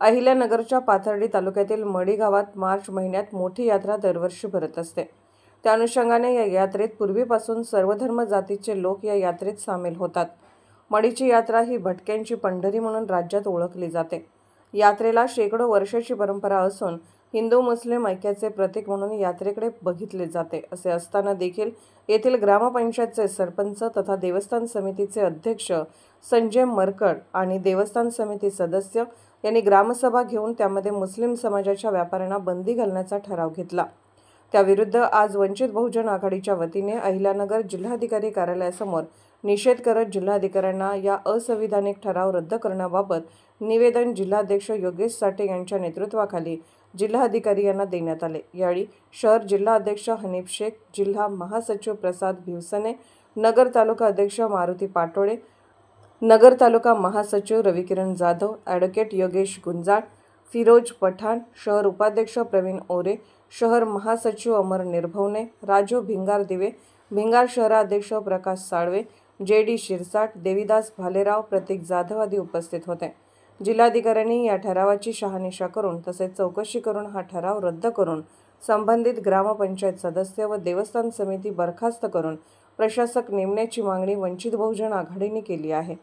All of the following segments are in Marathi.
अहिल्यानगरच्या पाथर्डी तालुक्यातील मढी गावात मार्च महिन्यात मोठी यात्रा दरवर्षी भरत असते। त्या अनुषंगाने या यात्रेत पूर्वीपासून सर्व धर्म जातीचे लोक या यात्रेत सामील होतात। मढीची यात्रा ही भटक्यांची पंढरी म्हणून राज्यात ओळखली जाते। यात्रेला शेकडो वर्षाची परंपरा असून हिंदू मुस्लिम ऐक्याचे प्रतीक म्हणून यात्रेकडे बघितले जाते। असे असताना देखील येथील ग्रामपंचायतचे सरपंच तथा देवस्थान समितीचे अध्यक्ष संजय मरकड आणि देवस्थान समिती सदस्य यांनी ग्रामसभा घेऊन त्यामध्ये मुस्लिम समाजाच्या व्यापाऱ्यांना बंदी घालण्याचा ठराव घेतला। त्याविरुद्ध आज वंचित बहुजन आघाडीच्या वतीने अहिल्यानगर जिल्हाधिकारी कार्यालयासमोर निषेध करत जिल्हाधिकाऱ्यांना या असंविधानिक ठराव रद्द करण्याबाबत निवेदन जिल्हाध्यक्ष योगेश साठे यांच्या नेतृत्वाखाली जिल्हाधिकारी यांना देण्यात आले। यावेळी शहर जिल्हा अध्यक्ष हनीफ शेख, जिल्हा महासचिव प्रसाद भिवसने, नगर तालुका अध्यक्ष मारुती पाटोळे, नगर तालुका महासचिव रविकिरण जाधव, ॲडव्होकेट योगेश गुंजाळ, फिरोज पठाण, शहर उपाध्यक्ष प्रवीण ओरे, शहर महासचिव अमर निर्भवने, राजू भिंगार दिवे, भिंगार शहराध्यक्ष प्रकाश साळवे, JD शिरसाट, देवीदास भालेराव, प्रतीक जाधव आदी उपस्थित होते। जिल्हाधिकाऱ्यांनी या ठरावाची शहानिशा करून तसेच चौकशी करून हा ठराव रद्द करून संबंधित ग्रामपंचायत सदस्य व देवस्थान समिती बरखास्त करून प्रशासक नेमण्याची मागणी वंचित बहुजन आघाडीने केली आहे।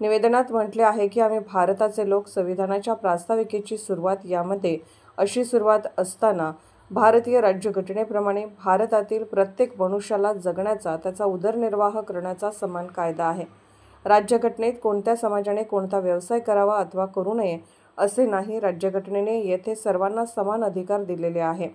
निवेदनात म्हटले आहे की आम्ही भारताचे लोक संविधानाच्या प्रास्ताविकेची सुरुवात यामध्ये अशी सुरुवात असताना भारतीय राज्यघटनेप्रमाणे भारतातील प्रत्येक मनुष्याला जगण्याचा, त्याचा उदरनिर्वाह करण्याचा समान कायदा आहे। राज्यघटनेत कोणत्या समाजाने कोणता व्यवसाय करावा अथवा करू नये असे नाही। राज्यघटनेने येथे सर्वांना समान अधिकार दिलेले आहे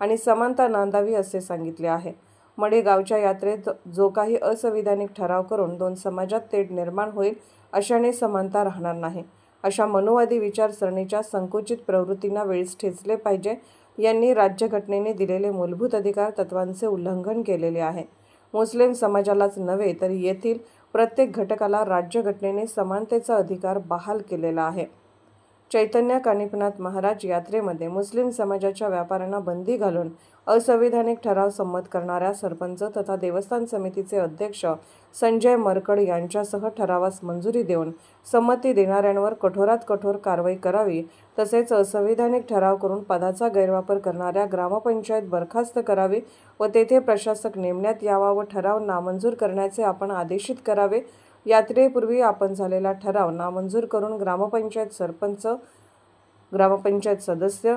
आणि समानता नांदावी असे सांगितले आहे। मढी गावच्या यात्रेत जो काही असंविधानिक ठराव करून दोन समाजात तेढ निर्माण होईल अशाने समानता राहणार नाही। अशा मनुवादी विचारसरणीच्या संकुचित प्रवृत्तींना वेळीच ठेचले पाहिजे। यांनी राज्यघटनेने दिलेले मूलभूत अधिकार तत्वांचे उल्लंघन केलेले आहे। मुस्लिम समाजालाच नव्हे तर येथील प्रत्येक घटकाला राज्यघटनेने समानतेचा अधिकार बहाल केलेला आहे। चैतन्य कानिफनाथ महाराज यात्रेमध्ये मुस्लिम समाजाच्या व्यापाऱ्यांना बंदी घालून असंविधानिक ठराव संमत करणाऱ्या सरपंच तथा देवस्थान समितीचे अध्यक्ष संजय मरकड यांच्यासह ठरावास मंजुरी देऊन संमती देणाऱ्यांवर कठोरात कठोर कारवाई करावी, तसेच असंविधानिक ठराव करून पदाचा गैरवापर करणाऱ्या ग्रामपंचायत बरखास्त करावी व तेथे प्रशासक नेमण्यात यावा व ठराव नामंजूर करण्याचे आपण आदेशित करावे। यात्रेपूर्वी आपण झालेला ठराव नामंजूर करून ग्रामपंचायत सरपंच, ग्रामपंचायत सदस्य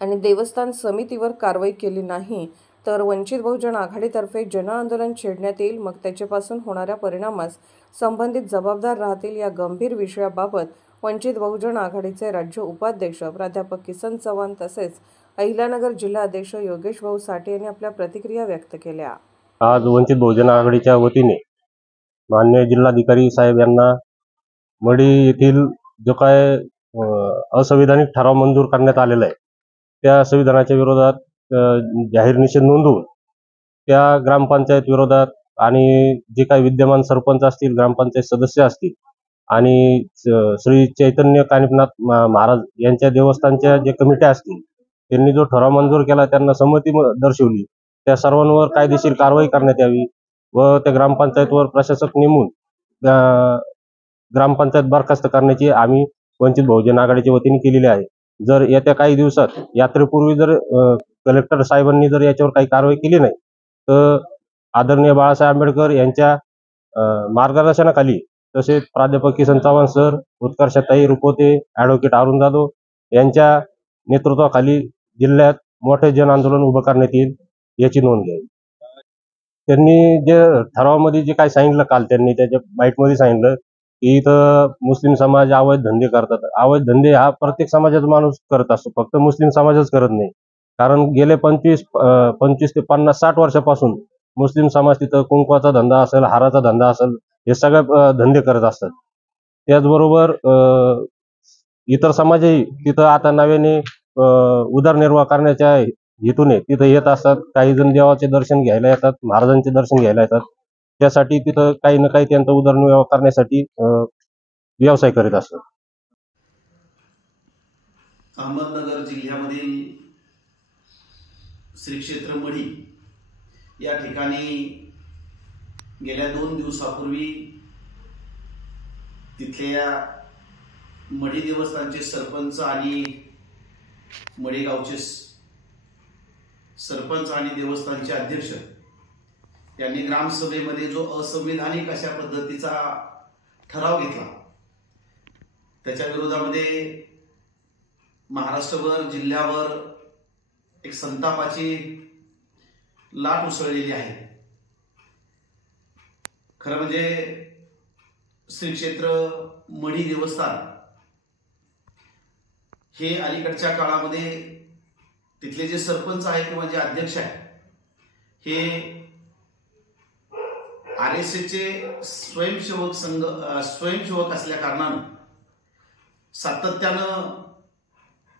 आणि देवस्थान समितीवर कारवाई केली नाही तर वंचित बहुजन आघाडीतर्फे जनआंदोलन छेडण्यात येईल। मग त्याच्यापासून होणाऱ्या परिणामास संबंधित जबाबदार राहतील। या गंभीर विषयाबाबत वंचित बहुजन आघाडीचे राज्य उपाध्यक्ष प्राध्यापक किसन चव्हाण तसेच अहिल्यानगर जिल्हा अध्यक्ष योगेश भाऊ साठे यांनी आपल्या प्रतिक्रिया व्यक्त केल्या। आज वंचित बहुजन आघाडीच्या वतीने माननीय जिल्हाधिकारी साहेब यांना मढी येथील जो काय असंविधानिक ठराव मंजूर करण्यात आलेला आहे त्या संविधानाच्या विरोधात जाहीर निषेध नोंदवून त्या ग्रामपंचायत विरोधात आणि जे काही विद्यमान सरपंच असतील, ग्रामपंचायत सदस्य असतील आणि श्री चैतन्य कानिफनाथ महाराज यांच्या देवस्थानच्या जे कमिट्या असतील त्यांनी जो ठराव मंजूर केला, त्यांना संमती दर्शवली, त्या सर्वांवर कायदेशीर कारवाई करण्यात यावी व त्या ग्रामपंचायतवर प्रशासक नेमून ग्रामपंचायत बरखास्त करण्याची आम्ही वंचित बहुजन आघाडीच्या वतीने केलेली आहे। जर येत्या काही दिवसात यात्रेपूर्वी जर कलेक्टर साहेबांनी जर याच्यावर काही कारवाई केली नाही तर आदरणीय बाळासाहेब आंबेडकर यांच्या मार्गदर्शनाखाली तसेच प्राध्यापक किसन चव्हाण सर, उत्कर्षताई रुपोते, ॲडव्होकेट अरुण जाधव यांच्या नेतृत्वाखाली जिल्ह्यात मोठे जन आंदोलन उभं करण्यात येईल याची नोंद घ्यावी। त्यांनी जे ठरावामध्ये जे काही सांगितलं, काल त्यांनी त्याच्या बाईटमध्ये सांगितलं की इथं मुस्लिम समाज अवैध धंदे करतात। अवैध धंदे हा प्रत्येक समाजाचा माणूस करत असतो, फक्त मुस्लिम समाजच करत नाही। कारण गेले 25 ते 50-60 वर्षापासून मुस्लिम समाज तिथं कुंकवाचा धंदा असेल, हाराचा धंदा असेल, हे सगळे धंदे करत असतात। त्याचबरोबर इतर समाजही तिथं आता नव्याने उदरनिर्वाह करण्याच्या हेतूने तिथं येत असतात। काही जण देवाचे दर्शन घ्यायला येतात, महाराजांचे दर्शन घ्यायला येतात, त्यासाठी तिथं काही ना काही त्यांचा उदरनिर्वाह करण्यासाठी व्यवसाय करीत असतात। अहमदनगर जिल्ह्यामधील श्री क्षेत्र मढी या ठिकाणी गेल्या 2 दिवसापूर्वी तिथल्या मढी देवस्थानचे सरपंच आणि मढीगावचे सरपंच आणि देवस्थानचे अध्यक्ष यांनी ग्रामसभेमध्ये जो असंविधानिक अशा पद्धतीचा ठराव घेतला, त्याच्या विरोधामध्ये महाराष्ट्रभर, जिल्ह्यावर एक संतापाची लाट उसळलेली आहे. खरं म्हणजे श्री क्षेत्र मढी देवस्थान हे अलीकडच्या काळामध्ये तिथले जे सरपंच आहेत किंवा जे अध्यक्ष आहेत हे RSSचे स्वयंसेवक असल्या कारणानं सातत्यानं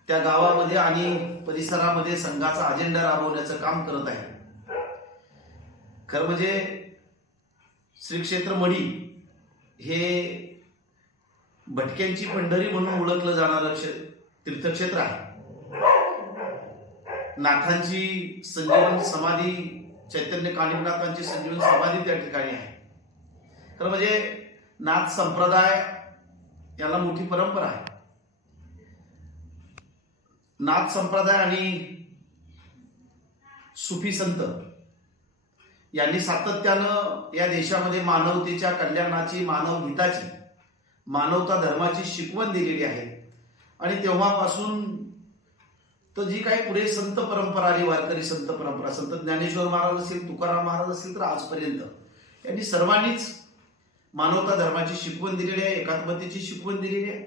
त्या गावामध्ये आणि परिसरामध्ये संघाचा अजेंडा राबवण्याचं काम करत आहे. खरं म्हणजे श्री क्षेत्र मढी हे भटक्यांची पंढरी म्हणून ओळखलं जाणारं तीर्थक्षेत्र आहे. नाथांची संजीवन समाधी, चैतन्य कानिफनाथांची संजीवन समाधी त्या ठिकाणी आहे. खरं म्हणजे नाथ संप्रदाय याला मोठी परंपरा आहे. नाथ संप्रदाय आणि सुफी संत यांनी सातत्यानं या देशामध्ये मानवतेच्या कल्याणाची, मानव हिताची, मानवता धर्माची शिकवण दिलेली आहे. आणि तेव्हापासून तर जी काही पुढे संत परंपरा आली, वारकरी संत परंपरा, संत ज्ञानेश्वर महाराज असेल, तुकाराम महाराज असेल, तर आजपर्यंत यांनी सर्वांनीच मानवता धर्माची शिकवण दिलेली आहे, एकात्मतेची शिकवण दिलेली आहे.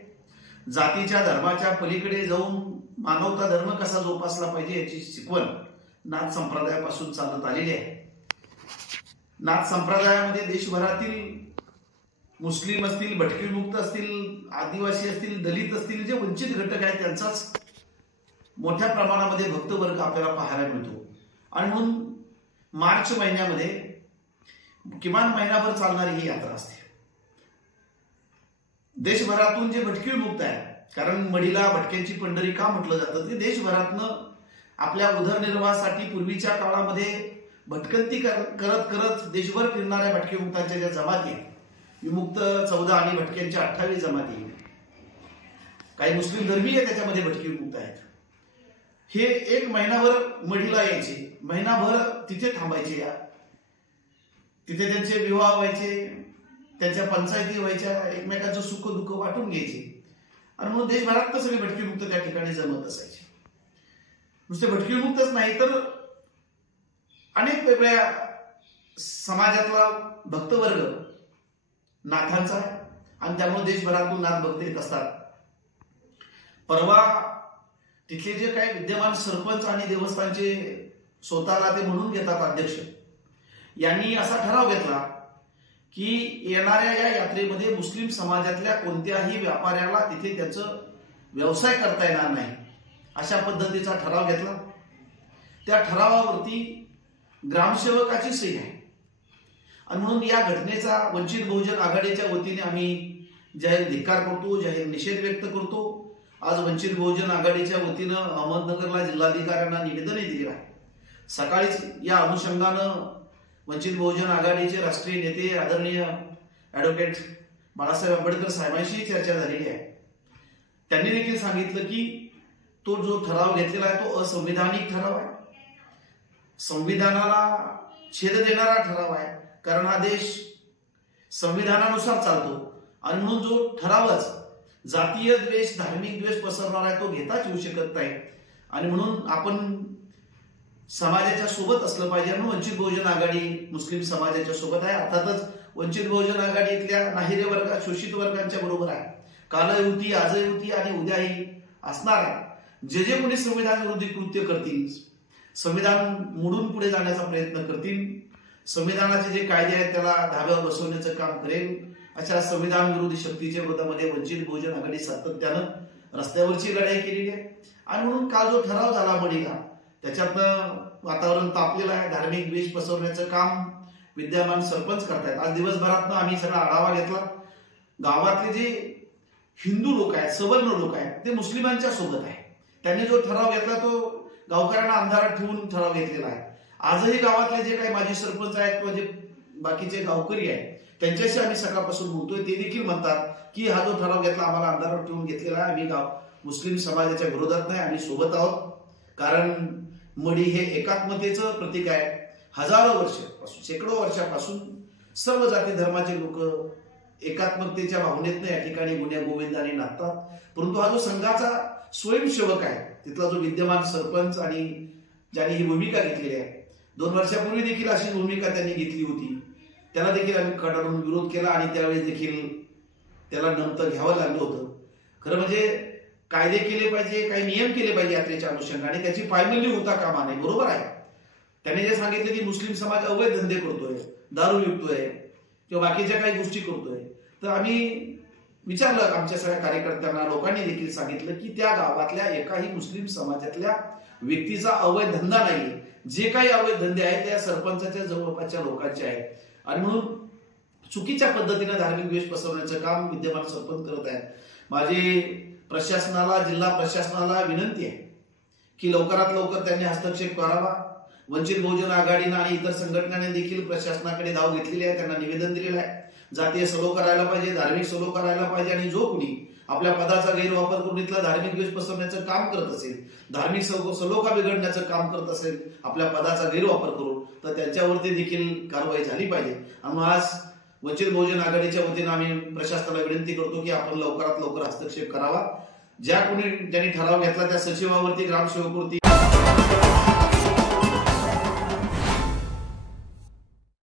जातीच्या धर्माच्या पलीकडे जाऊन मानवता धर्म कसा जोपासला पाहिजे याची शिकवण नाथ संप्रदायापासून चालत आलेली आहे. नाथ संप्रदायामध्ये देशभरातील मुस्लिम असतील, भटके विमुक्त असतील, आदिवासी असतील, दलित असतील, जे वंचित घटक आहेत त्यांचाच मोठ्या प्रमाणामध्ये भक्तवर्ग आपल्याला पाहायला मिळतो. आणि म्हणून मार्च महिन्यामध्ये किमान महिनाभर चालणारी ही यात्रा असते. देशभरातून जे भटके विमुक्त आहे, कारण मढीला भटक्यांची पंढरी का म्हटलं जातं, ते देशभरातनं आपल्या उदरनिर्वाहासाठी पूर्वीच्या काळामध्ये भटकंती करत करत देशभर फिरणाऱ्या भटके विमुक्तांच्या ज्या जमाती आहेत, विमुक्त 14 आणि भटक्यांच्या 28 जमाती, काही मुस्लिम धर्मीय त्याच्यामध्ये भटके विमुक्त आहेत. हे एक महिनाभर मढीला यायचे, महिनाभर तिथे थांबायचे, तिथे त्यांचे विवाह व्हायचे, त्यांच्या पंचायती व्हायच्या, एकमेकांचं सुख दुःख वाटून घ्यायचे. आणि म्हणून देशभरात सगळे भटके विमुक्त त्या ठिकाणी जमत असायचे. नुसते भटके विमुक्तच नाही तर अनेक वेगळ्या समाजातला भक्तवर्ग नाथांचा आहे आणि त्यामुळे देशभरातून नाथ भक्त येत असतात. परवा तिथले जे काही विद्यमान सरपंच आणि देवस्थानचे स्वतःला ते म्हणून घेतात अध्यक्ष, यांनी असा ठराव घेतला की येणाऱ्या या यात्रेमध्ये मुस्लिम समाजातल्या कोणत्याही व्यापाऱ्याला तिथे त्याचं व्यवसाय करता येणार नाही, अशा पद्धतीचा ठराव घेतला. त्या ठरावावरती ग्रामसेवकाची सही आहे. आणि म्हणून या घटनेचा वंचित बहुजन आघाडीच्या वतीने आम्ही जाहीर धिक्कार करतो, जाहीर निषेध व्यक्त करतो. आज वंचित बहुजन आघाडीच्या वतीनं अहमदनगरला जिल्हाधिकाऱ्यांना निवेदनही दिले आहे. सकाळीच या अनुषंगानं वंचित बहुजन आघाडीचे राष्ट्रीय नेते आदरणीय ॲडव्होकेट बाळासाहेब आंबेडकर साहेबांशी चर्चा झालेली आहे. त्यांनी देखील सांगितलं की तो जो ठराव घेतलेला आहे तो असंविधानिक ठराव आहे, संविधानाला छेद देणारा ठराव आहे. कारण हा देश संविधानानुसार चालतो आणि म्हणून जो ठरावच जातीय द्वेष, धार्मिक द्वेष पसरणार आहे तो घेताच येऊ शकत नाही. आणि म्हणून आपण समाजाच्या सोबत असलं पाहिजे. म्हणून वंचित बहुजन आघाडी मुस्लिम समाजाच्या सोबत आहे. अर्थातच वंचित बहुजन आघाडी इथल्या नाहिरे वर्गात, शोषित वर्गांच्या बरोबर आहे. कालही होती, आजही होती आणि उद्याही असणार आहे. जे जे कोणी संविधान विरोधी कृत्य करतील, संविधान मोडून पुढे जाण्याचा प्रयत्न करतील, संविधानाचे जे कायदे आहेत त्याला धाब्यावर बसवण्याचं काम करेल, अशा संविधान विरोधी शक्तीच्या विरोधामध्ये वंचित बहुजन आघाडी सातत्यानं रस्त्यावरची लढाई केलेली आहे. आणि म्हणून काल जो ठराव झाला मढीला, त्याच्यातनं वातावरण तापलेलं आहे. धार्मिक द्वेष पसरवण्याचं काम विद्यमान सरपंच करतायत. आज दिवसभरातनं आम्ही सगळा आढावा घेतला. गावातले जे हिंदू लोक आहेत, सवर्ण लोक आहेत, ते मुस्लिमांच्या सोबत आहे. त्यांनी जो ठराव घेतला तो गावकऱ्यांना अंधारात ठेवून ठराव घेतलेला आहे. आजही गावातले जे काही माजी सरपंच आहेत किंवा जे बाकीचे गावकरी आहेत त्यांच्याशी आम्ही सकाळपासून बोलतोय. ते देखील म्हणतात की हा जो ठराव घेतला आम्हाला अंधारावर ठेवून घेतलेला आहे. आम्ही मुस्लिम समाजाच्या विरोधात नाही, आम्ही सोबत आहोत. कारण मढी हे एकात्मतेचं प्रतीक आहे. हजारो वर्षापासून, शेकडो वर्षापासून सर्व जाती धर्माचे लोक एकात्मतेच्या भावनेतनं या ठिकाणी गुण्या गोविंदाने नाचतात. परंतु हा जो संघाचा स्वयंसेवक आहे, तिथला जो विद्यमान सरपंच आणि ज्यांनी ही भूमिका घेतलेली आहे, 2 वर्षापूर्वी देखील अशी भूमिका त्यांनी घेतली होती. त्याला देखील आम्ही कडाडून विरोध केला आणि त्यावेळेस देखील त्याला नमतं घ्यावं लागलं होतं. खरं म्हणजे कायदे केले पाहिजे, काही नियम केले पाहिजे यात्रेच्या अनुषंगाने, त्याची पायमल्ली होता कामा नये. बरोबर आहे, त्याने जे सांगितलं की मुस्लिम समाज अवैध धंदे करतोय, दारू विकतोय किंवा बाकीच्या काही गोष्टी करतोय, तर आम्ही विचारलं आमच्या सगळ्या कार्यकर्त्यांना, लोकांनी देखील सांगितलं की त्या गावातल्या एकाही मुस्लिम समाजातल्या व्यक्तीचा अवैध धंदा नाही. जे काही अवैध धंदे आहेत त्या सरपंचाच्या जवळपासच्या लोकांचे आहेत. आणि म्हणून चुकीच्या पद्धतीने धार्मिक द्वेष पसरवण्याचं काम विद्यमान सरपंच करत आहेत. माझी प्रशासनाला, जिल्हा प्रशासनाला विनंती आहे की लवकरात लवकर त्यांनी हस्तक्षेप करावा. वंचित बहुजन आघाडीनं आणि इतर संघटनांनी देखील प्रशासनाकडे धाव घेतलेली आहे, त्यांना निवेदन दिलेलं आहे. जातीय सलोखा करायला पाहिजे, धार्मिक सलोखा करायला पाहिजे. आणि जो कुणी आपल्या पदाचा गैरवापर करून इथला धार्मिक द्वेष पसरवण्याचं काम करत असेल, धार्मिक सलोखा बिघडण्याचं काम करत असेल आपल्या पदाचा गैरवापर करून, तर त्यांच्यावरती देखील कारवाई झाली पाहिजे. आणि आज वंचित बहुजन आघाडीच्या वतीनं आम्ही प्रशासनाला विनंती करतो की आपण लवकरात लवकर हस्तक्षेप करावा. ज्यांनी ठराव घेतला त्या सचिवावरती, ग्रामसेवकावरती